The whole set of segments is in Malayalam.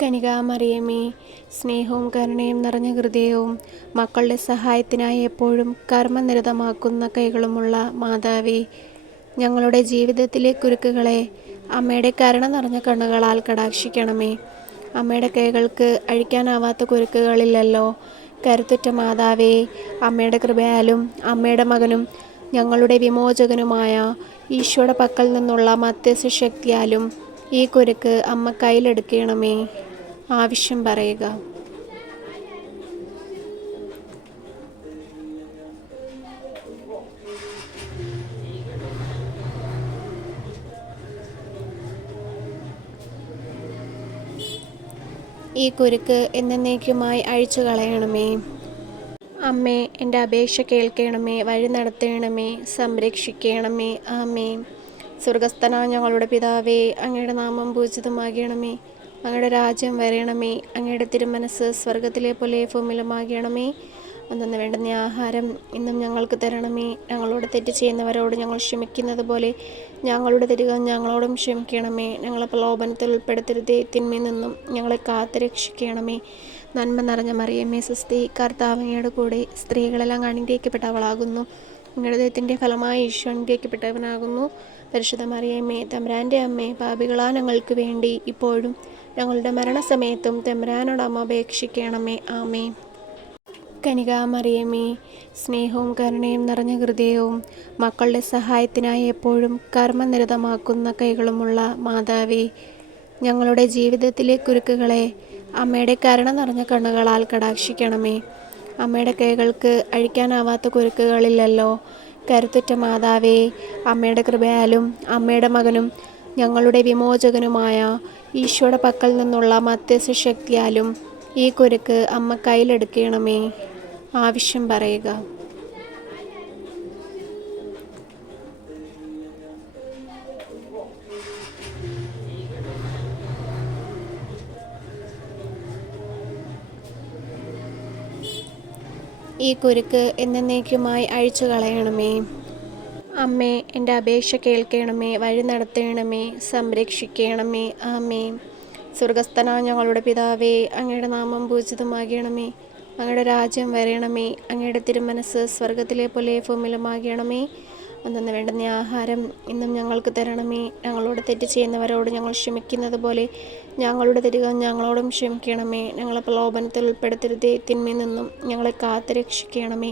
കനികാമറിയമേ, സ്നേഹവും കരുണയും നിറഞ്ഞ ഹൃദയവും മക്കളുടെ സഹായത്തിനായി എപ്പോഴും കർമ്മനിരതമാക്കുന്ന കൈകളുമുള്ള മാതാവേ, ഞങ്ങളുടെ ജീവിതത്തിലെ കുരുക്കുകളെ അമ്മയുടെ കരുണ നിറഞ്ഞ കണ്ണുകളാൽ കടാക്ഷിക്കണമേ. അമ്മയുടെ കൈകൾക്ക് അഴിക്കാനാവാത്ത കുരുക്കുകളില്ലല്ലോ. കരുത്തുറ്റ മാതാവേ, അമ്മയുടെ കൃപയാലും അമ്മയുടെ മകനും ഞങ്ങളുടെ വിമോചകനുമായ ഈശോയുടെ പക്കൽ നിന്നുള്ള മധ്യസ്ഥ ശക്തിയാലും ഈ കുരുക്ക് അമ്മ കയ്യിലെടുക്കണമേ. ആവശ്യം പറയുക. ഈ കുരുക്ക് എന്നേക്കുമായി അഴിച്ചു കളയണമേ. അമ്മേ, എൻ്റെ അപേക്ഷ കേൾക്കണമേ, വഴി നടത്തണമേ, സംരക്ഷിക്കണമേ. ആമേ. സ്വർഗസ്ഥനായ ഞങ്ങളുടെ പിതാവേ, അങ്ങയുടെ നാമം പൂജിതമാകണമേ. അങ്ങയുടെ രാജ്യം വരണമേ. അങ്ങയുടെ തിരുമനസ് സ്വർഗത്തിലെ പോലെ ഭൂമിയിലുമാകണമേ. അന്നു വേണ്ടുന്ന ആഹാരം ഇന്നും ഞങ്ങൾക്ക് തരണമേ. ഞങ്ങളോട് തെറ്റ് ചെയ്യുന്നവരോട് ഞങ്ങൾ ക്ഷമിക്കുന്നത് പോലെ ഞങ്ങളുടെ തെറ്റുകൾ ഞങ്ങളോടും ക്ഷമിക്കണമേ. ഞങ്ങളെ പ്രലോഭനത്തിൽ ഉൾപ്പെടുത്തരുതേ, തിന്മയിൽ നിന്നും ഞങ്ങളെ കാത്തു രക്ഷിക്കണമേ. നന്മ നിറഞ്ഞ മറിയമേ, സ്വസ്തി, കർത്താവ് അങ്ങയുടെ കൂടെ സ്ത്രീകളെല്ലാം അനുഗ്രഹിക്കപ്പെട്ടവളാകുന്നു. അങ്ങയുടെ ദൈവത്തിൻ്റെ ഫലമായി ഈശോ അനുഗ്രഹിക്കപ്പെട്ടവനാകുന്നു. പരിശുദ്ധ മറിയമേ, തമ്പുരാൻ്റെ അമ്മേ, പാപികളായ ഞങ്ങൾക്ക് വേണ്ടി ഇപ്പോഴും ഞങ്ങളുടെ മരണസമയത്തും തമ്പുരാനോട് അമ്മ അപേക്ഷിക്കണമേ. ആമേ. കനികാമറിയമേ, സ്നേഹവും കരുണയും നിറഞ്ഞ ഹൃദയവും മക്കളുടെ സഹായത്തിനായി എപ്പോഴും കർമ്മനിരതമാക്കുന്ന കൈകളുമുള്ള മാതാവേ, ഞങ്ങളുടെ ജീവിതത്തിലെ കുരുക്കുകളെ അമ്മയുടെ കരുണ നിറഞ്ഞ കണ്ണുകളാൽ കടാക്ഷിക്കണമേ. അമ്മയുടെ കൈകൾക്ക് അഴിക്കാനാവാത്ത കുരുക്കുകളില്ലല്ലോ. കരുത്തുറ്റ മാതാവേ, അമ്മയുടെ കൃപയാലും അമ്മയുടെ മകനും ഞങ്ങളുടെ വിമോചകനുമായ ഈശോയുടെ പക്കൽ നിന്നുള്ള മധ്യസ്ഥ ശക്തിയാലും ഈ കുരുക്ക് അമ്മ കയ്യിലെടുക്കണമേ. ആവശ്യം പറയുക. ഈ കുരുക്ക് എന്നേക്കുമായി അഴിച്ചു കളയണമേ. അമ്മേ, എൻ്റെ അപേക്ഷ കേൾക്കണമേ, വഴി നടത്തണമേ, സംരക്ഷിക്കണമേ. ആമേ. സ്വർഗസ്ഥനായ ഞങ്ങളുടെ പിതാവേ, അങ്ങയുടെ നാമം പൂജിതമാകണമേ. അങ്ങയുടെ രാജ്യം വരണമേ. അങ്ങയുടെ തിരുമനസ് സ്വർഗത്തിലെ പോലെ ഭൂമിയിലുമാകണമേ. അന്നു വേണ്ടുന്ന ആഹാരം ഇന്നും ഞങ്ങൾക്ക് തരണമേ. ഞങ്ങളോട് തെറ്റ് ചെയ്യുന്നവരോട് ഞങ്ങൾ ക്ഷമിക്കുന്നത് പോലെ ഞങ്ങളുടെ തെറ്റുകൾ ഞങ്ങളോടും ക്ഷമിക്കണമേ. ഞങ്ങളെ പ്രലോഭനത്തിൽ ഉൾപ്പെടുത്തരുതേ, തിന്മയിൽ നിന്നും ഞങ്ങളെ കാത്തു രക്ഷിക്കണമേ.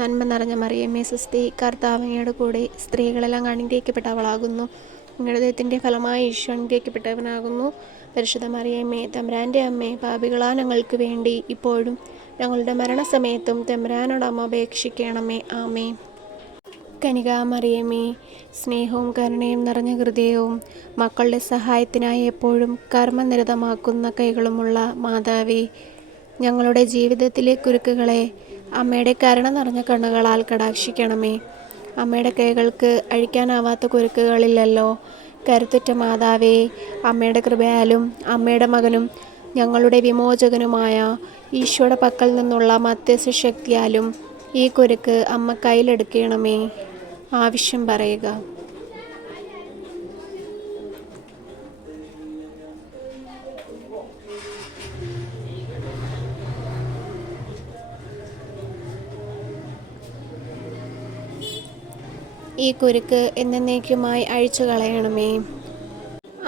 നന്മ നിറഞ്ഞ മറിയമേ, സ്വസ്തി, കർത്താവ് അങ്ങയുടെ കൂടെ സ്ത്രീകളെല്ലാം അനുഗ്രഹിക്കപ്പെട്ടവളാകുന്നു. അങ്ങയുടെ ദൈവത്തിൻ്റെ ഫലമായി ഈശോ അനുഗ്രഹിക്കപ്പെട്ടവനാകുന്നു. പരിശുദ്ധ മറിയമേ, തമ്പുരാൻ്റെ അമ്മേ, പാപികളായ ഞങ്ങൾക്ക് വേണ്ടി ഇപ്പോഴും ഞങ്ങളുടെ മരണസമയത്തും തമ്പുരാനോട് അമ്മ അപേക്ഷിക്കണമേ. ആമേ. കനികാമറിയമേ, സ്നേഹവും കരുണയും നിറഞ്ഞ ഹൃദയവും മക്കളുടെ സഹായത്തിനായി എപ്പോഴും കർമ്മനിരതമാക്കുന്ന കൈകളുമുള്ള മാതാവേ, ഞങ്ങളുടെ ജീവിതത്തിലെ കുരുക്കുകളെ അമ്മയുടെ കരുണ നിറഞ്ഞ കണ്ണുകളാൽ കടാക്ഷിക്കണമേ. അമ്മയുടെ കൈകൾക്ക് അഴിക്കാനാവാത്ത കുരുക്കുകളില്ലല്ലോ. കരുത്തുറ്റ മാതാവേ, അമ്മയുടെ കൃപയാലും അമ്മയുടെ മകനും ഞങ്ങളുടെ വിമോചകനുമായ ഈശോയുടെ പക്കൽ നിന്നുള്ള മധ്യസ്ഥ ശക്തിയാലും ഈ കുരുക്ക് അമ്മ കയ്യിലെടുക്കണമേ. ആവശ്യം പറയുക. ഈ കുരുക്ക് എന്നേക്കുമായി അഴിച്ചു കളയണമേ.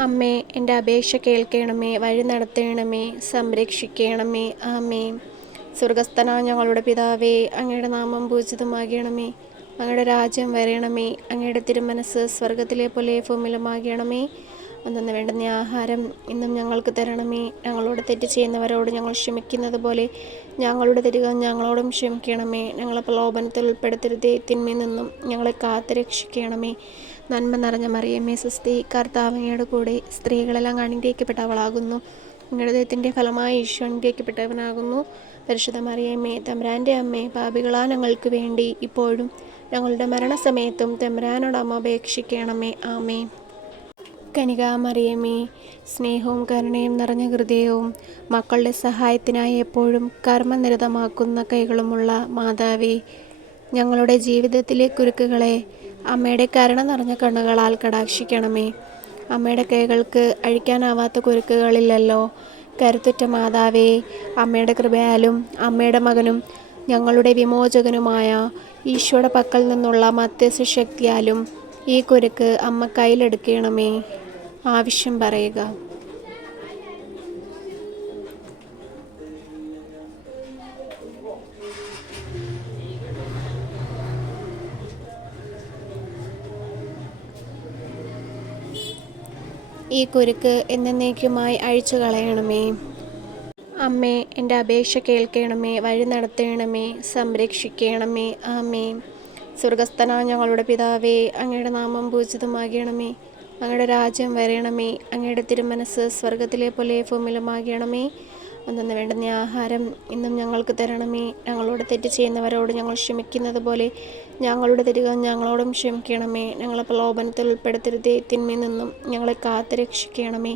അമ്മേ, എൻ്റെ അപേക്ഷ കേൾക്കണമേ, വഴി നടത്തണമേ, സംരക്ഷിക്കണമേ. ആമേ. സ്വർഗസ്ഥനായ ഞങ്ങളുടെ പിതാവേ, അങ്ങയുടെ നാമം പൂജിതമാകണമേ. അങ്ങയുടെ രാജ്യം വരണമേ. അങ്ങയുടെ തിരുമനസ് സ്വർഗത്തിലെ പോലെ ഭൂമിയിലുമാകണമേ. അന്നു വേണ്ടുന്ന ആഹാരം ഇന്നും ഞങ്ങൾക്ക് തരണമേ. ഞങ്ങളോട് തെറ്റ് ചെയ്യുന്നവരോട് ഞങ്ങൾ ക്ഷമിക്കുന്നത് പോലെ ഞങ്ങളുടെ തെറ്റുകൾ ഞങ്ങളോടും ക്ഷമിക്കണമേ. ഞങ്ങളെ പ്രലോഭനത്തിൽ ഉൾപ്പെടുത്തരുതേ, തിന്മയിൽ നിന്നും ഞങ്ങളെ കാത്തു രക്ഷിക്കണമേ. നന്മ നിറഞ്ഞ മറിയമേ, സ്വസ്തി, കർത്താവ് അങ്ങയുടെ കൂടെ സ്ത്രീകളെല്ലാം അനുഗ്രഹിക്കപ്പെട്ടവളാകുന്നു. അങ്ങയുടെ ദൈവത്തിൻ്റെ ഫലമായി ഈശോ അനുഗ്രഹിക്കപ്പെട്ടവനാകുന്നു. പരിശുദ്ധ മറിയമേ, തമ്പുരാൻ്റെ അമ്മേ, പാപികളായ ഞങ്ങൾക്ക് വേണ്ടി ഇപ്പോഴും ഞങ്ങളുടെ മരണസമയത്തും തമ്പുരാനോട് അമ്മ അപേക്ഷിക്കണമേ. ആമേ. കനികാമറിയമേ, സ്നേഹവും കരുണയും നിറഞ്ഞ ഹൃദയവും മക്കളുടെ സഹായത്തിനായി എപ്പോഴും കർമ്മനിരതമാക്കുന്ന കൈകളുമുള്ള മാതാവേ, ഞങ്ങളുടെ ജീവിതത്തിലെ കുരുക്കുകളെ അമ്മയുടെ കരുണ നിറഞ്ഞ കണ്ണുകളാൽ കടാക്ഷിക്കണമേ. അമ്മയുടെ കൈകൾക്ക് അഴിക്കാനാവാത്ത കുരുക്കുകളില്ലല്ലോ. കരുത്തുറ്റ മാതാവേ, അമ്മയുടെ കൃപയാലും അമ്മയുടെ മകനും ഞങ്ങളുടെ വിമോചകനുമായ ഈശോയുടെ പക്കൽ നിന്നുള്ള മധ്യസ്ഥ ശക്തിയാലും ഈ കുരുക്ക് അമ്മ കയ്യിലെടുക്കണമേ. ആവശ്യം പറയുക. ഈ കുരുക്ക് എന്നേക്കുമായി അഴിച്ചു കളയണമേ. അമ്മേ, എൻ്റെ അപേക്ഷ കേൾക്കണമേ, വഴി നടത്തണമേ, സംരക്ഷിക്കണമേ. ആമേ. സ്വർഗസ്ഥനായ ഞങ്ങളുടെ പിതാവേ, അങ്ങയുടെ നാമം പൂജിതമാകണമേ, അങ്ങയുടെ രാജ്യം വരണമേ, അങ്ങയുടെ തിരുമനസ് സ്വർഗത്തിലെ പോലെ ഭൂമിയിലുമാകണമേ. അന്നു വേണ്ടുന്ന ആഹാരം ഇന്നും ഞങ്ങൾക്ക് തരണമേ. ഞങ്ങളോട് തെറ്റ് ചെയ്യുന്നവരോട് ഞങ്ങൾ ക്ഷമിക്കുന്നത് പോലെ ഞങ്ങളുടെ തെറ്റുകൾ ഞങ്ങളോടും ക്ഷമിക്കണമേ. ഞങ്ങളെ പ്രലോഭനത്തിൽ ഉൾപ്പെടുത്തരുതേ, തിന്മയിൽ നിന്നും ഞങ്ങളെ കാത്തു രക്ഷിക്കണമേ.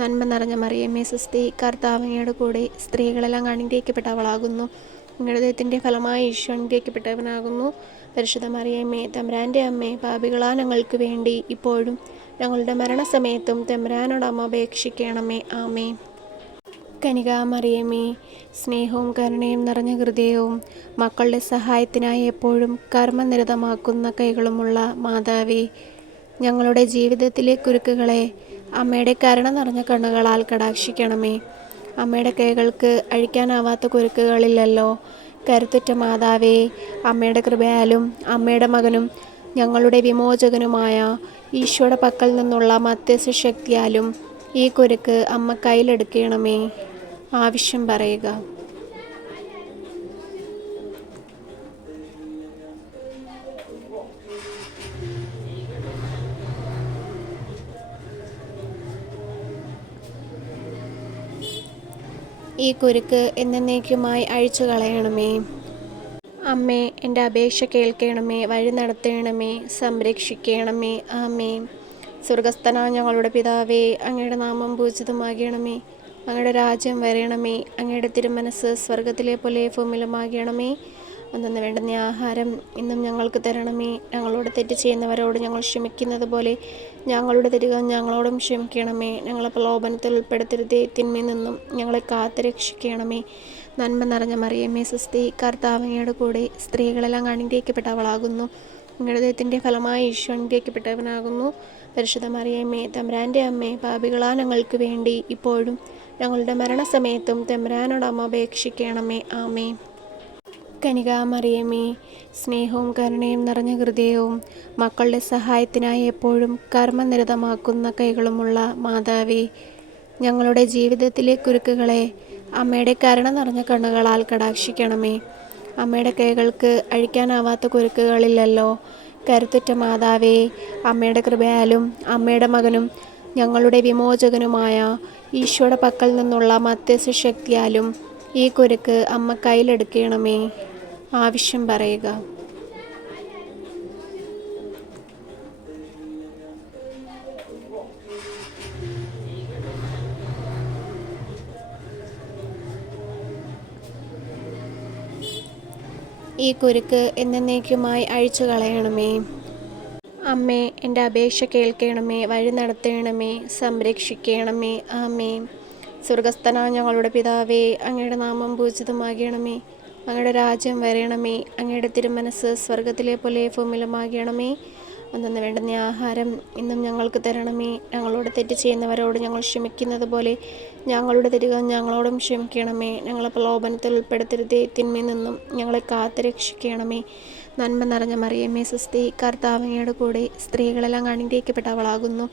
നന്മ നിറഞ്ഞ മറിയമേ, സ്വസ്തി, കർത്താവ് അങ്ങയുടെ കൂടെ സ്ത്രീകളെല്ലാം അനുഗ്രഹിക്കപ്പെട്ടവളാകുന്നു. അങ്ങയുടെ ദൈവത്തിൻ്റെ ഫലമായി ഈശോ അനുഗ്രഹിക്കപ്പെട്ടവനാകുന്നു. പരിശുദ്ധ മറിയമേ, തമ്പുരാൻ്റെ അമ്മേ, പാപികളാ ഞങ്ങൾക്ക് വേണ്ടി ഇപ്പോഴും ഞങ്ങളുടെ മരണസമയത്തും തമ്പുരാനോട് അമ്മ അപേക്ഷിക്കണമേ. ആമേ. കനികാമറിയമേ, സ്നേഹവും കരുണയും നിറഞ്ഞ ഹൃദയവും മക്കളുടെ സഹായത്തിനായി എപ്പോഴും കർമ്മനിരതമാക്കുന്ന കൈകളുമുള്ള മാതാവേ, ഞങ്ങളുടെ ജീവിതത്തിലെ കുരുക്കുകളെ അമ്മയുടെ കരുണ നിറഞ്ഞ കണ്ണുകളാൽ കടാക്ഷിക്കണമേ. അമ്മയുടെ കൈകൾക്ക് അഴിക്കാനാവാത്ത കുരുക്കുകളില്ലല്ലോ. കരുത്തുറ്റ മാതാവേ, അമ്മയുടെ കൃപയാലും അമ്മയുടെ മകനും ഞങ്ങളുടെ വിമോചകനുമായ ഈശോയുടെ പക്കൽ നിന്നുള്ള മധ്യസ്ഥ ശക്തിയാലും ഈ കുരുക്ക് അമ്മ കയ്യിലെടുക്കണമേ. ആവശ്യം പറയുക. ഈ കുരുക്ക് എന്നേക്കുമായി അഴിച്ചു കളയണമേ. അമ്മേ, എൻ്റെ അപേക്ഷ കേൾക്കണമേ, വഴി നടത്തണമേ, സംരക്ഷിക്കണമേ. ആമേ. സ്വർഗസ്ഥനായ ഞങ്ങളുടെ പിതാവേ, അങ്ങയുടെ നാമം പൂജിതമാകണമേ, അങ്ങയുടെ രാജ്യം വരണമേ, അങ്ങയുടെ തിരുമനസ് സ്വർഗത്തിലെ പോലെ ഭൂമിയിലുമാകണമേ. അന്നു വേണ്ടുന്ന ആഹാരം ഇന്നും ഞങ്ങൾക്ക് തരണമേ. ഞങ്ങളോട് തെറ്റ് ചെയ്യുന്നവരോട് ഞങ്ങൾ ക്ഷമിക്കുന്നത് പോലെ ഞങ്ങളുടെ തെറ്റുകൾ ഞങ്ങളോടും ക്ഷമിക്കണമേ. ഞങ്ങളെ പ്രലോഭനത്തിൽ ഉൾപ്പെടുത്തരുതേ, തിന്മയിൽ നിന്നും ഞങ്ങളെ കാത്തു രക്ഷിക്കണമേ. നന്മ നിറഞ്ഞ മറിയമേ, സ്വസ്തി, കർത്താവ് അങ്ങയുടെ കൂടെ സ്ത്രീകളെല്ലാം അനുഗ്രഹിക്കപ്പെട്ടവളാകുന്നു. അങ്ങയുടെ ദൈവത്തിൻ്റെ ഫലമായി ഈശോ അനുഗ്രഹിക്കപ്പെട്ടവനാകുന്നു. പരിശുദ്ധ മറിയമേ, തമ്പുരാൻ്റെ അമ്മേ, പാപികളാ ഞങ്ങൾക്ക് വേണ്ടി ഇപ്പോഴും ഞങ്ങളുടെ മരണസമയത്തും തമ്പുരാനോട് അമ്മ അപേക്ഷിക്കണമേ. ആമേ. കനികാമറിയമേ, സ്നേഹവും കരുണയും നിറഞ്ഞ ഹൃദയവും മക്കളുടെ സഹായത്തിനായി എപ്പോഴും കർമ്മനിരതമാക്കുന്ന കൈകളുമുള്ള മാതാവേ, ഞങ്ങളുടെ ജീവിതത്തിലെ കുരുക്കുകളെ അമ്മയുടെ കരുണ നിറഞ്ഞ കണ്ണുകളാൽ കടാക്ഷിക്കണമേ. അമ്മയുടെ കൈകൾക്ക് അഴിക്കാനാവാത്ത കുരുക്കുകളില്ലല്ലോ. കരുത്തുറ്റ മാതാവേ, അമ്മയുടെ കൃപയാലും അമ്മയുടെ മകനും ഞങ്ങളുടെ വിമോചകനുമായ ഈശോയുടെ പക്കൽ നിന്നുള്ള മധ്യസ്ഥ ശക്തിയാലും ഈ കുരുക്ക് അമ്മ കയ്യിലെടുക്കണമേ. ആവശ്യം പറയുക. ഈ കുരുക്ക് എന്നേക്കുമായി അഴിച്ചു കളയണമേ. അമ്മേ, എൻ്റെ അപേക്ഷ കേൾക്കണമേ, വഴി നടത്തണമേ, സംരക്ഷിക്കണമേ. ആമേ. സ്വർഗസ്ഥനായ ഞങ്ങളുടെ പിതാവേ, അങ്ങയുടെ നാമം പൂജിതമാകണമേ, അങ്ങയുടെ രാജ്യം വരണമേ, അങ്ങയുടെ തിരുമനസ് സ്വർഗത്തിലെ പോലെ ഭൂമിയിലുമാകണമേ. അന്നു വേണ്ടുന്ന ആഹാരം ഇന്നും ഞങ്ങൾക്ക് തരണമേ. ഞങ്ങളോട് തെറ്റ് ചെയ്യുന്നവരോട് ഞങ്ങൾ ക്ഷമിക്കുന്നത് പോലെ ഞങ്ങളുടെ തെറ്റുകൾ ഞങ്ങളോടും ക്ഷമിക്കണമേ. ഞങ്ങളെ പ്രലോഭനത്തിൽ ഉൾപ്പെടുത്തരുതേ, തിന്മയിൽ നിന്നും ഞങ്ങളെ കാത്തു രക്ഷിക്കണമേ. നന്മ നിറഞ്ഞ മറിയമേ, സ്വസ്തി, കർത്താവ് അങ്ങയുടെ കൂടെ സ്ത്രീകളെല്ലാം അനുഗ്രഹിക്കപ്പെട്ടവളാകുന്നു.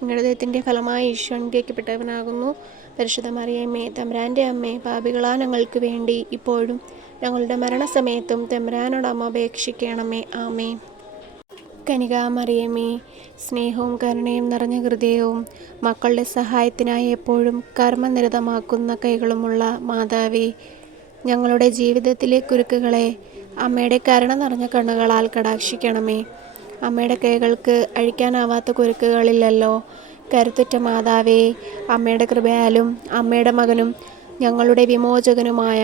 അങ്ങയുടെ ദൈവത്തിൻ്റെ ഫലമായി ഈശോ അനുഗ്രഹിക്കപ്പെട്ടവനാകുന്നു. പരിശുദ്ധ മറിയമേ, തമ്പുരാൻ്റെ അമ്മേ, പാപികളാ ഞങ്ങൾക്ക് വേണ്ടി ഇപ്പോഴും ഞങ്ങളുടെ മരണസമയത്തും തമ്പുരാനോട് അമ്മ അപേക്ഷിക്കണമേ. ആമേ. കനികാമറിയമേ, സ്നേഹവും കരുണയും നിറഞ്ഞ ഹൃദയവും മക്കളുടെ സഹായത്തിനായി എപ്പോഴും കർമ്മനിരതമാക്കുന്ന കൈകളുമുള്ള മാതാവേ, ഞങ്ങളുടെ ജീവിതത്തിലെ കുരുക്കുകളെ അമ്മയുടെ കരുണ നിറഞ്ഞ കണ്ണുകളാൽ കടാക്ഷിക്കണമേ. അമ്മയുടെ കൈകൾക്ക് അഴിക്കാനാവാത്ത കുരുക്കുകളില്ലല്ലോ. കരുത്തുറ്റ മാതാവേ, അമ്മയുടെ കൃപയാലും അമ്മയുടെ മകനും ഞങ്ങളുടെ വിമോചകനുമായ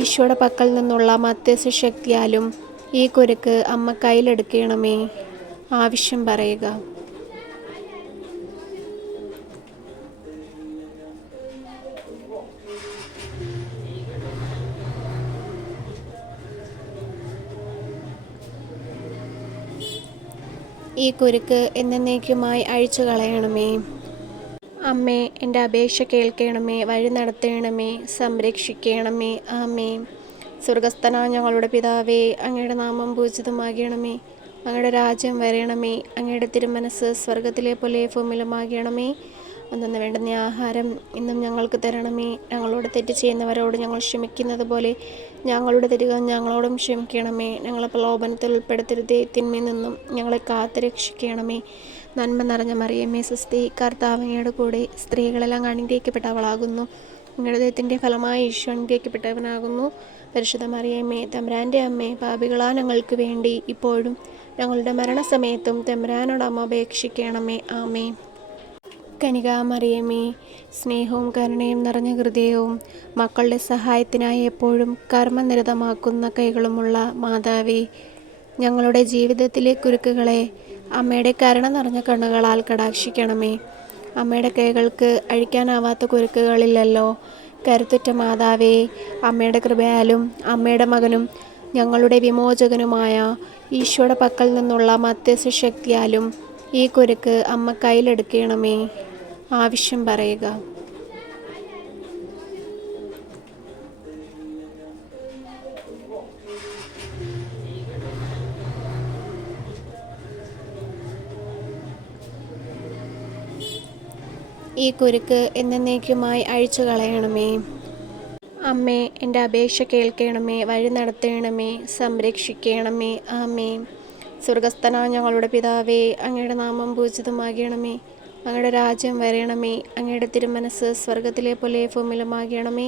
ഈശോയുടെ പക്കൽ നിന്നുള്ള മധ്യസ്ഥ ശക്തിയാലും ഈ കുരുക്ക് അമ്മ കയ്യിലെടുക്കണമേ. ആവശ്യം പറയുക. ഈ കുരുക്ക് എന്നേക്കുമായി അഴിച്ചു കളയണമേ. അമ്മേ, എൻ്റെ അപേക്ഷ കേൾക്കണമേ, വഴി നടത്തണമേ, സംരക്ഷിക്കണമേ. ആമേ. സ്വർഗസ്ഥനായ ഞങ്ങളുടെ പിതാവേ, അങ്ങയുടെ നാമം പൂജിതമാകണമേ, അങ്ങയുടെ രാജ്യം വരണമേ, അങ്ങയുടെ തിരുമനസ് സ്വർഗത്തിലെ പോലെ ഭൂമിയിലുമാകണമേ. അന്നു വേണ്ടുന്ന ആഹാരം ഇന്നും ഞങ്ങൾക്ക് തരണമേ. ഞങ്ങളോട് തെറ്റ് ചെയ്യുന്നവരോട് ഞങ്ങൾ ക്ഷമിക്കുന്നത് പോലെ ഞങ്ങളുടെ തെറ്റുകൾ ഞങ്ങളോടും ക്ഷമിക്കണമേ. ഞങ്ങളെ പ്രലോഭനത്തിൽ ഉൾപ്പെടുത്തരുതേ, തിന്മയിൽ നിന്നും ഞങ്ങളെ കാത്തു രക്ഷിക്കണമേ. നന്മ നിറഞ്ഞ മറിയമേ സ്വസ്തി, കർത്താവ് അങ്ങയുടെ കൂടെ സ്ത്രീകളെല്ലാം അനുഗ്രഹിക്കപ്പെട്ടവളാകുന്നു. അങ്ങയുടെ ദൈവത്തിൻ്റെ ഫലമായി ഈശോ അനുഗ്രഹിക്കപ്പെട്ടവനാകുന്നു. പരിശുദ്ധ മറിയമേ, തമ്പുരാൻ്റെ അമ്മേ, പാപികളാ ഞങ്ങൾക്ക് വേണ്ടി ഇപ്പോഴും ഞങ്ങളുടെ മരണസമയത്തും തമ്പുരാനോട് അമ്മ അപേക്ഷിക്കണമേ. ആമേ. കനികാമറിയമേ, സ്നേഹവും കരുണയും നിറഞ്ഞ ഹൃദയവും മക്കളുടെ സഹായത്തിനായി എപ്പോഴും കർമ്മനിരതമാക്കുന്ന കൈകളുമുള്ള മാതാവേ, ഞങ്ങളുടെ ജീവിതത്തിലെ കുരുക്കുകളെ അമ്മയുടെ കരുണ നിറഞ്ഞ കണ്ണുകളാൽ കടാക്ഷിക്കണമേ. അമ്മയുടെ കൈകൾക്ക് അഴിക്കാനാവാത്ത കുരുക്കുകളില്ലല്ലോ. കരുത്തുറ്റ മാതാവേ, അമ്മയുടെ കൃപയാലും അമ്മയുടെ മകനും ഞങ്ങളുടെ വിമോചകനുമായ ഈശോയുടെ പക്കൽ നിന്നുള്ള മധ്യസ്ഥ ശക്തിയാലും ഈ കുരുക്ക് അമ്മ കയ്യിലെടുക്കണമേ. ആവശ്യം പറയുക. ഈ കുരുക്ക് എന്നേക്കുമായി അഴിച്ചു കളയണമേ. അമ്മേ, എൻ്റെ അപേക്ഷ കേൾക്കണമേ, വഴി നടത്തണമേ, സംരക്ഷിക്കണമേ. ആമേ. സ്വർഗസ്ഥനായ ഞങ്ങളുടെ പിതാവേ, അങ്ങയുടെ നാമം പൂജിതമാകണമേ, അങ്ങയുടെ രാജ്യം വരണമേ, അങ്ങയുടെ തിരുമനസ് സ്വർഗത്തിലെ പോലെ ഭൂമിയിലുമാകണമേ.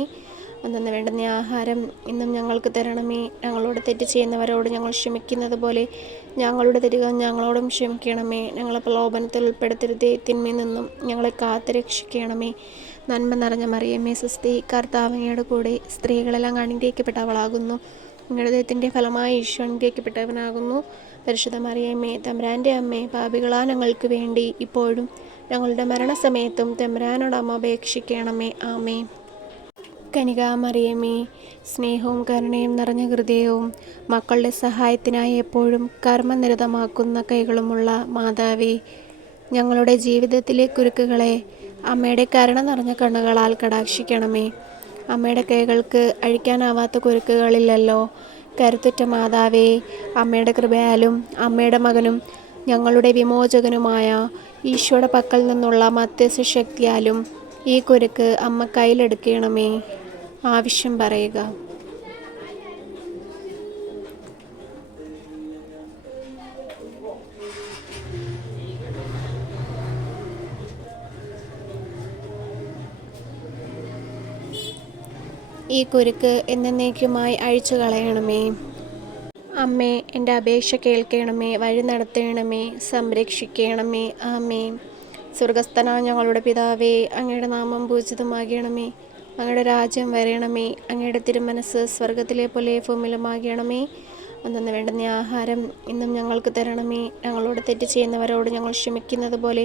അന്നു വേണ്ടുന്ന ആഹാരം ഇന്നും ഞങ്ങൾക്ക് തരണമേ. ഞങ്ങളോട് തെറ്റ് ചെയ്യുന്നവരോട് ഞങ്ങൾ ക്ഷമിക്കുന്നത് പോലെ ഞങ്ങളുടെ തെറ്റുകൾ ഞങ്ങളോടും ക്ഷമിക്കണമേ. ഞങ്ങളെ പ്രലോഭനത്തിൽ ഉൾപ്പെടുത്തരുതേ, തിന്മയിൽ നിന്നും ഞങ്ങളെ കാത്തു രക്ഷിക്കണമേ. നന്മ നിറഞ്ഞ മറിയമേ സ്വസ്തി, കർത്താവ് അങ്ങയുടെ കൂടെ സ്ത്രീകളെല്ലാം അനുഗ്രഹിക്കപ്പെട്ടവളാകുന്നു. അങ്ങയുടെ ദൈവത്തിൻ്റെ ഫലമായി ഈശോ അനുഗ്രഹിക്കപ്പെട്ടവനാകുന്നു. പരിശുദ്ധ മറിയമേ, തമ്പുരാൻ്റെ അമ്മേ, പാപികളാ ഞങ്ങൾക്ക് വേണ്ടി ഇപ്പോഴും ഞങ്ങളുടെ മരണസമയത്തും തമ്പുരാനോട് അമ്മ അപേക്ഷിക്കണമേ. ആമേ. കനികാമറിയമേ, സ്നേഹവും കരുണയും നിറഞ്ഞ ഹൃദയവും മക്കളുടെ സഹായത്തിനായി എപ്പോഴും കർമ്മനിരതമാക്കുന്ന കൈകളുമുള്ള മാതാവേ, ഞങ്ങളുടെ ജീവിതത്തിലെ കുരുക്കുകളെ അമ്മയുടെ കരുണ നിറഞ്ഞ കണ്ണുകളാൽ കടാക്ഷിക്കണമേ. അമ്മയുടെ കൈകൾക്ക് അഴിക്കാനാവാത്ത കുരുക്കുകളില്ലല്ലോ. കരുത്തുറ്റ മാതാവേ, അമ്മയുടെ കൃപയാലും അമ്മയുടെ മകനും ഞങ്ങളുടെ വിമോചകനുമായ ഈശോയുടെ പക്കൽ നിന്നുള്ള മധ്യസ്ഥ ശക്തിയാലും ഈ കുരുക്ക് അമ്മ കയ്യിലെടുക്കണമേ. ആവശ്യം പറയുക. ഈ കുരുക്ക് എന്നേക്കുമായി അഴിച്ചു കളയണമേ. അമ്മേ, എൻ്റെ അപേക്ഷ കേൾക്കണമേ, വഴി നടത്തണമേ, സംരക്ഷിക്കണമേ. ആമേ. സ്വർഗസ്ഥനായ ഞങ്ങളുടെ പിതാവേ, അങ്ങയുടെ നാമം പൂജിതമാകണമേ, അങ്ങയുടെ രാജ്യം വരണമേ, അങ്ങയുടെ തിരുമനസ് സ്വർഗത്തിലെ പോലെ ഭൂമിയിലുമാകണമേ. അന്നു വേണ്ടുന്ന ആഹാരം ഇന്നും ഞങ്ങൾക്ക് തരണമേ. ഞങ്ങളോട് തെറ്റ് ചെയ്യുന്നവരോട് ഞങ്ങൾ ക്ഷമിക്കുന്നത് പോലെ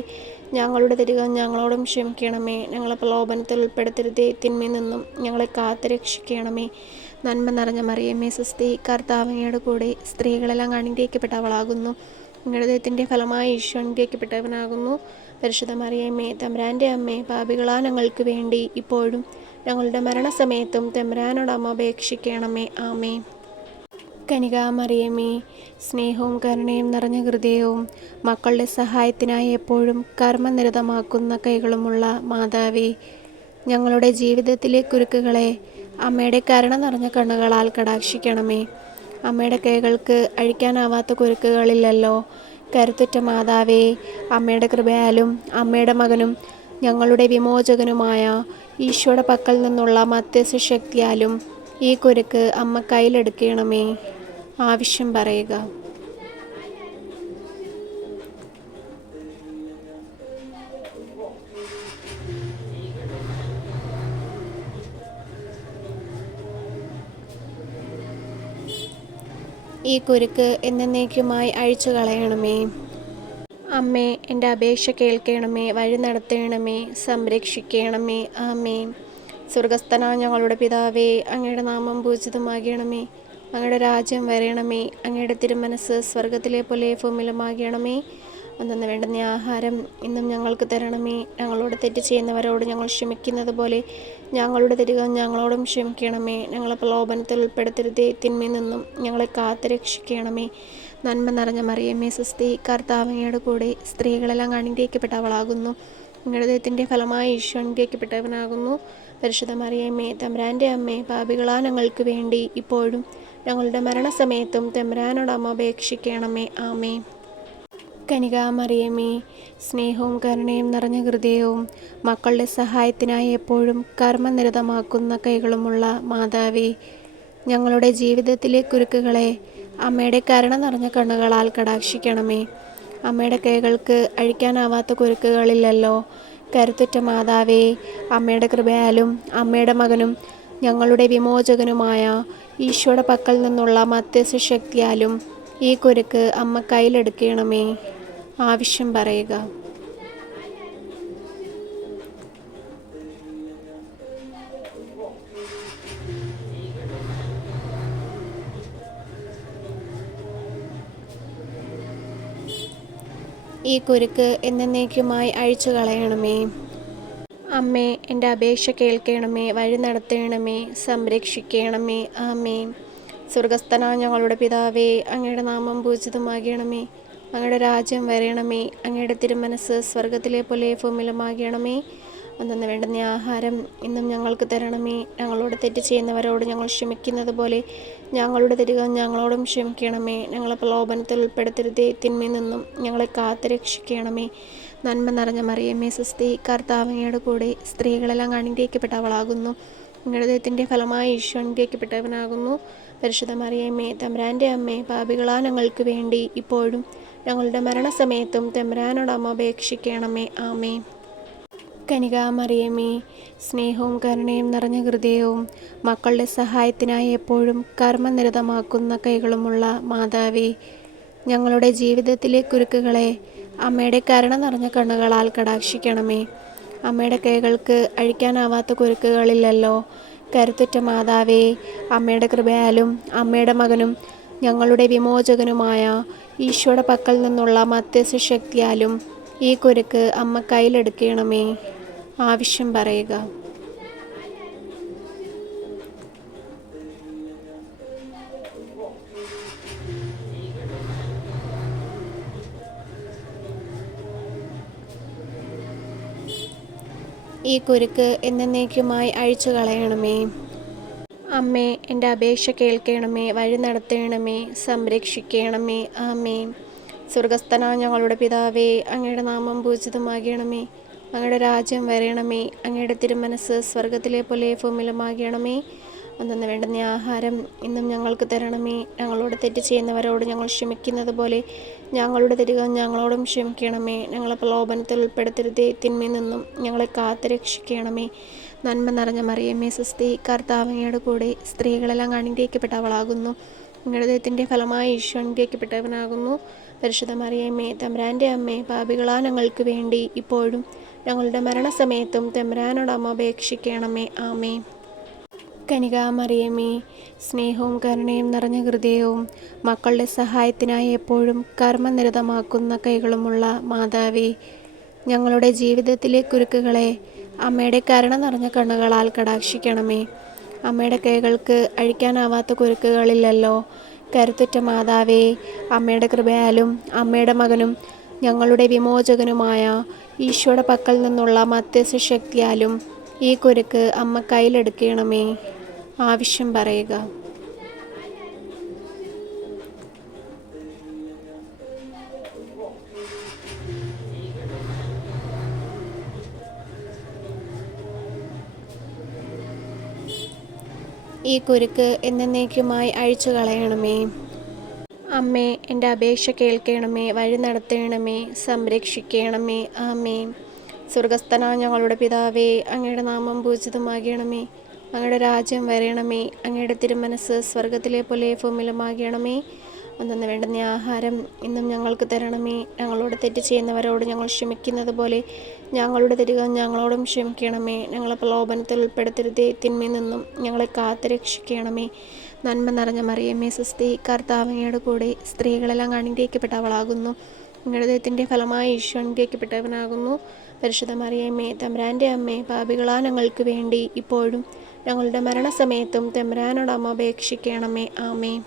ഞങ്ങളുടെ തെറ്റുകൾ ഞങ്ങളോടും ക്ഷമിക്കണമേ. ഞങ്ങളെ പ്രലോഭനത്തിൽ ഉൾപ്പെടുത്തരുതേ, തിന്മയിൽ നിന്നും ഞങ്ങളെ കാത്തു രക്ഷിക്കണമേ. നന്മ നിറഞ്ഞ മറിയമേ സ്വസ്തി, കർത്താവ് അങ്ങയുടെ കൂടെ സ്ത്രീകളെല്ലാം അനുഗ്രഹിക്കപ്പെട്ടവളാകുന്നു. അങ്ങയുടെ ദൈവത്തിൻ്റെ ഫലമായി ഈശോ അനുഗ്രഹിക്കപ്പെട്ടവനാകുന്നു. പരിശുദ്ധ മറിയമേ, തമ്പുരാൻ്റെ അമ്മേ, പാപികളാ ഞങ്ങൾക്ക് വേണ്ടി ഇപ്പോഴും ഞങ്ങളുടെ മരണസമയത്തും തമ്പുരാനോട് അമ്മ അപേക്ഷിക്കണമേ. ആമേ. കനികാമറിയമേ, സ്നേഹവും കരുണയും നിറഞ്ഞ ഹൃദയവും മക്കളുടെ സഹായത്തിനായി എപ്പോഴും കർമ്മനിരതമാക്കുന്ന കൈകളുമുള്ള മാതാവേ, ഞങ്ങളുടെ ജീവിതത്തിലെ കുരുക്കുകളെ അമ്മയുടെ കരുണ നിറഞ്ഞ കണ്ണുകളാൽ കടാക്ഷിക്കണമേ. അമ്മയുടെ കൈകൾക്ക് അഴിക്കാനാവാത്ത കുരുക്കുകളില്ലല്ലോ. കരുത്തുറ്റ മാതാവേ, അമ്മയുടെ കൃപയാലും അമ്മയുടെ മകനും ഞങ്ങളുടെ വിമോചകനുമായ ഈശോയുടെ പക്കൽ നിന്നുള്ള മധ്യസ്ഥ ശക്തിയാലും ഈ കുരുക്ക് അമ്മ കയ്യിലെടുക്കണമേ. ആവശ്യം പറയുക. ഈ കുരുക്ക് എന്നേക്കുമായി അഴിച്ചു കളയണമേ. അമ്മേ, എൻ്റെ അപേക്ഷ കേൾക്കണമേ, വഴി നടത്തണമേ, സംരക്ഷിക്കണമേ. ആമേ. സ്വർഗസ്ഥനായ ഞങ്ങളുടെ പിതാവേ, അങ്ങയുടെ നാമം പൂജിതമാകണമേ, അങ്ങയുടെ രാജ്യം വരണമേ, അങ്ങയുടെ തിരുമനസ് സ്വർഗത്തിലെ പോലെ ഭൂമിയിലുമാകണമേ. അന്നു വേണ്ടുന്ന ആഹാരം ഇന്നും ഞങ്ങൾക്ക് തരണമേ. ഞങ്ങളോട് തെറ്റ് ചെയ്യുന്നവരോട് ഞങ്ങൾ ക്ഷമിക്കുന്നത് പോലെ ഞങ്ങളുടെ തെറ്റുകൾ ഞങ്ങളോടും ക്ഷമിക്കണമേ. ഞങ്ങളെ പ്രലോഭനത്തിൽ ഉൾപ്പെടുത്തരുതേ, തിന്മയിൽ നിന്നും ഞങ്ങളെ കാത്തു രക്ഷിക്കണമേ. നന്മ നിറഞ്ഞ മറിയമേ സ്വസ്തി, കർത്താവ് അങ്ങയുടെ കൂടെ സ്ത്രീകളെല്ലാം അനുഗ്രഹിക്കപ്പെട്ടവളാകുന്നു. അങ്ങയുടെ ദൈവത്തിൻ്റെ ഫലമായി ഈശോ അനുഗ്രഹിക്കപ്പെട്ടവനാകുന്നു. പരിശുദ്ധ മറിയമേ തമ്പുരാൻ്റെ അമ്മേ, പാപികളായ ഞങ്ങൾക്ക് വേണ്ടി ഇപ്പോഴും ഞങ്ങളുടെ മരണസമയത്തും തമ്പുരാനോട് അമ്മ അപേക്ഷിക്കണമേ. ആമേൻ. കനികാമറിയമേ, സ്നേഹവും കരുണയും നിറഞ്ഞ ഹൃദയവും മക്കളുടെ സഹായത്തിനായി എപ്പോഴും കർമ്മനിരതമാക്കുന്ന കൈകളുമുള്ള മാതാവേ, ഞങ്ങളുടെ ജീവിതത്തിലെ കുരുക്കുകളെ അമ്മയുടെ കരുണ നിറഞ്ഞ കണ്ണുകളാൽ കടാക്ഷിക്കണമേ. അമ്മയുടെ കൈകൾക്ക് അഴിക്കാനാവാത്ത കുരുക്കുകളില്ലല്ലോ. കരുത്തുറ്റ മാതാവേ, അമ്മയുടെ കൃപയാലും അമ്മയുടെ മകനും ഞങ്ങളുടെ വിമോചകനുമായ ഈശോയുടെ പക്കൽ നിന്നുള്ള മധ്യസ്ഥ ശക്തിയാലും ഈ കുരുക്ക് അമ്മ കയ്യിലെടുക്കണമേ. ആവശ്യം പറയുക. ഈ കുരുക്ക് എന്നേക്കുമായി അഴിച്ചു കളയണമേ. അമ്മേ, എൻ്റെ അപേക്ഷ കേൾക്കണമേ, വഴി നടത്തണമേ, സംരക്ഷിക്കണമേ. ആമേ. സ്വർഗസ്ഥനായ ഞങ്ങളുടെ പിതാവേ, അങ്ങയുടെ നാമം പൂജിതമാകണമേ. അങ്ങയുടെ രാജ്യം വരണമേ. അങ്ങയുടെ തിരുമനസ് സ്വർഗത്തിലെ പോലെ ഭൂമിയിലുമാകണമേ. അന്നു വേണ്ടുന്ന ആഹാരം ഇന്നും ഞങ്ങൾക്ക് തരണമേ. ഞങ്ങളോട് തെറ്റ് ചെയ്യുന്നവരോട് ഞങ്ങൾ ക്ഷമിക്കുന്നത് പോലെ ഞങ്ങളുടെ തെറ്റുകൾ ഞങ്ങളോടും ക്ഷമിക്കണമേ. ഞങ്ങളെ പ്രലോഭനത്തിൽ ഉൾപ്പെടുത്തരുതേ, തിന്മയിൽ നിന്നും ഞങ്ങളെ കാത്തു രക്ഷിക്കണമേ. നന്മ നിറഞ്ഞ മറിയമേ സ്വസ്തി, കർത്താവ് അങ്ങയുടെ കൂടെ സ്ത്രീകളെല്ലാം അനുഗ്രഹിക്കപ്പെട്ടവളാകുന്നു. അങ്ങയുടെ ദൈവത്തിൻ്റെ ഫലമായി ഈശോ അനുഗ്രഹിക്കപ്പെട്ടവനാകുന്നു. പരിശുദ്ധ മറിയമേ തമ്പുരാൻ്റെ അമ്മേ, പാപികളായ ഞങ്ങൾക്ക് വേണ്ടി ഇപ്പോഴും ഞങ്ങളുടെ മരണസമയത്തും തമ്പുരാനോട് അമ്മ അപേക്ഷിക്കണമേ. ആമേൻ. കനികാമറിയമേ, സ്നേഹവും കരുണയും നിറഞ്ഞ ഹൃദയവും മക്കളുടെ സഹായത്തിനായി എപ്പോഴും കർമ്മനിരതമാക്കുന്ന കൈകളുമുള്ള മാതാവേ, ഞങ്ങളുടെ ജീവിതത്തിലെ കുരുക്കുകളെ അമ്മയുടെ കരുണ നിറഞ്ഞ കണ്ണുകളാൽ കടാക്ഷിക്കണമേ. അമ്മയുടെ കൈകൾക്ക് അഴിക്കാനാവാത്ത കുരുക്കുകളില്ലല്ലോ. കരുത്തുറ്റ മാതാവേ, അമ്മയുടെ കൃപയാലും അമ്മയുടെ മകനും ഞങ്ങളുടെ വിമോചകനുമായ ഈശോയുടെ പക്കൽ നിന്നുള്ള മധ്യസ്ഥ ശക്തിയാലും ഈ കുരുക്ക് അമ്മ കയ്യിലെടുക്കണമേ. ആവശ്യം പറയുക. ഈ കുരുക്ക് എന്നേക്കുമായി അഴിച്ചു കളയണമേ. അമ്മേ, എൻ്റെ അപേക്ഷ കേൾക്കണമേ, വഴി നടത്തണമേ, സംരക്ഷിക്കണമേ. ആമേ. സ്വർഗസ്ഥനായ ഞങ്ങളുടെ പിതാവേ, അങ്ങയുടെ നാമം പൂജിതമാകണമേ. അങ്ങയുടെ രാജ്യം വരണമേ. അങ്ങയുടെ തിരുമനസ് സ്വർഗത്തിലെ പോലെ ഭൂമിയിലുമാകണമേ. അന്നു വേണ്ടുന്ന ആഹാരം ഇന്നും ഞങ്ങൾക്ക് തരണമേ. ഞങ്ങളോട് തെറ്റ് ചെയ്യുന്നവരോട് ഞങ്ങൾ ക്ഷമിക്കുന്നത് പോലെ ഞങ്ങളുടെ തെറ്റുകൾ ഞങ്ങളോടും ക്ഷമിക്കണമേ. ഞങ്ങളെ പ്രലോഭനത്തിൽ ഉൾപ്പെടുത്തരുതേ, തിന്മയിൽ നിന്നും ഞങ്ങളെ കാത്തു രക്ഷിക്കണമേ. നന്മ നിറഞ്ഞ മറിയമേ സ്വസ്തി, കർത്താവ് അങ്ങയുടെ കൂടെ സ്ത്രീകളെല്ലാം അനുഗ്രഹിക്കപ്പെട്ടവളാകുന്നു. അങ്ങയുടെ ദൈവത്തിൻ്റെ ഫലമായി ഈശോ അനുഗ്രഹിക്കപ്പെട്ടവനാകുന്നു. പരിശുദ്ധ മറിയമേ തമ്പുരാൻ്റെ അമ്മേ, പാപികളായ ഞങ്ങൾക്ക് വേണ്ടി ഇപ്പോഴും ഞങ്ങളുടെ മരണസമയത്തും തമ്പുരാനോട് അമ്മ അപേക്ഷിക്കണമേ. ആമേ. കനികാമറിയമേ, സ്നേഹവും കരുണയും നിറഞ്ഞ ഹൃദയവും മക്കളുടെ സഹായത്തിനായി എപ്പോഴും കർമ്മനിരതമാക്കുന്ന കൈകളുമുള്ള മാതാവേ, ഞങ്ങളുടെ ജീവിതത്തിലെ കുരുക്കുകളെ അമ്മയുടെ കരുണ നിറഞ്ഞ കണ്ണുകളാൽ കടാക്ഷിക്കണമേ. അമ്മയുടെ കൈകൾക്ക് അഴിക്കാനാവാത്ത കുരുക്കുകളില്ലല്ലോ. കരുത്തുറ്റ മാതാവേ, അമ്മയുടെ കൃപയാലും അമ്മയുടെ മകനും ഞങ്ങളുടെ വിമോചകനുമായ ഈശോയുടെ പക്കൽ നിന്നുള്ള മധ്യസ്ഥ ശക്തിയാലും ഈ കുരുക്ക് അമ്മ കയ്യിലെടുക്കണമേ. ആവശ്യം പറയുക. ഈ കുരുക്ക് എന്നേക്കുമായി അഴിച്ചു കളയണമേ. അമ്മേ, എൻ്റെ അപേക്ഷ കേൾക്കണമേ, വഴി നടത്തണമേ, സംരക്ഷിക്കണമേ. ആമേ. സ്വർഗസ്ഥനായ ഞങ്ങളുടെ പിതാവേ, അങ്ങയുടെ നാമം പൂജിതമാകണമേ. അങ്ങയുടെ രാജ്യം വരണമേ. അങ്ങയുടെ തിരുമനസ് സ്വർഗത്തിലെ പോലെ ഭൂമിയിലുമാകണമേ. അന്നു വേണ്ടുന്ന ആഹാരം ഇന്നും ഞങ്ങൾക്ക് തരണമേ. ഞങ്ങളോട് തെറ്റ് ചെയ്യുന്നവരോട് ഞങ്ങൾ ക്ഷമിക്കുന്നത് പോലെ ഞങ്ങളുടെ തെറ്റുകൾ ഞങ്ങളോടും ക്ഷമിക്കണമേ. ഞങ്ങളെ പ്രലോഭനത്തിൽ ഉൾപ്പെടുത്തരുതേ, തിന്മയിൽ നിന്നും ഞങ്ങളെ കാത്തു രക്ഷിക്കണമേ. നന്മ നിറഞ്ഞ മറിയമേ സ്വസ്തി, കർത്താവ് അങ്ങയുടെ കൂടെ സ്ത്രീകളെല്ലാം അനുഗ്രഹിക്കപ്പെട്ടവളാകുന്നു. അങ്ങയുടെ ദൈവത്തിൻ്റെ ഫലമായി ഈശോ അനുഗ്രഹിക്കപ്പെട്ടവനാകുന്നു. പരിശുദ്ധ മറിയമ്മേ, തമ്പുരാൻ്റെ അമ്മേ, പാപികളായ ഞങ്ങൾക്ക് വേണ്ടി ഇപ്പോഴും ഞങ്ങളുടെ മരണസമയത്തും തമ്പുരാനോട് അപേക്ഷിക്കണമേ. ആമേൻ.